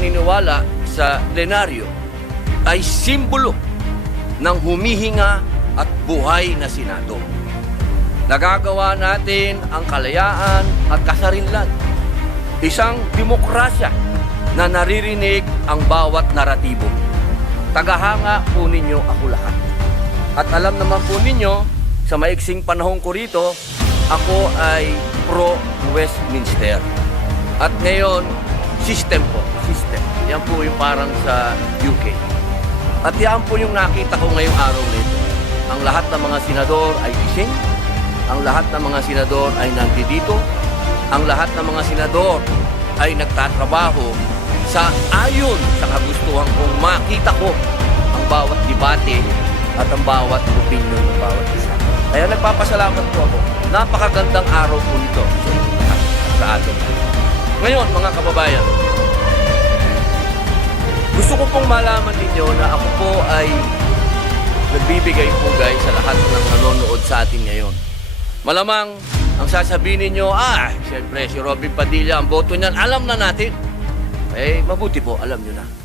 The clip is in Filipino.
paniniwala sa plenaryo ay simbolo ng humihinga at buhay na Senado. Nagagawa natin ang kalayaan at kasarinlan. Isang demokrasya na naririnig ang bawat naratibo. Tagahanga po ninyo ako lahat. At alam naman po ninyo, sa maiksing panahon ko rito, ako ay pro-Westminster. At ngayon, system po. System. Yan po yung parang sa UK. At yan po yung nakita ko ngayong araw nito. Ang lahat ng mga senador ay gising. Ang lahat ng mga senador ay nandito. Ang lahat ng mga senador ay nagtatrabaho sa ayon sa kagustuhan kong makita ko ang bawat debate at ang bawat opinion ng bawat isa. Kaya nagpapasalamat po ako. Napakagandang araw po ito sa inyo lahat at sa atin. Ngayon, mga kababayan, gusto ko pong malaman ninyo na ako po ay nagbibigay pugay sa lahat ng nanonood sa atin ngayon. Malamang ang sasabihin ninyo, siyempre si Robin Padilla, ang boto niyan, alam na natin. Eh, mabuti po, alam nyo na.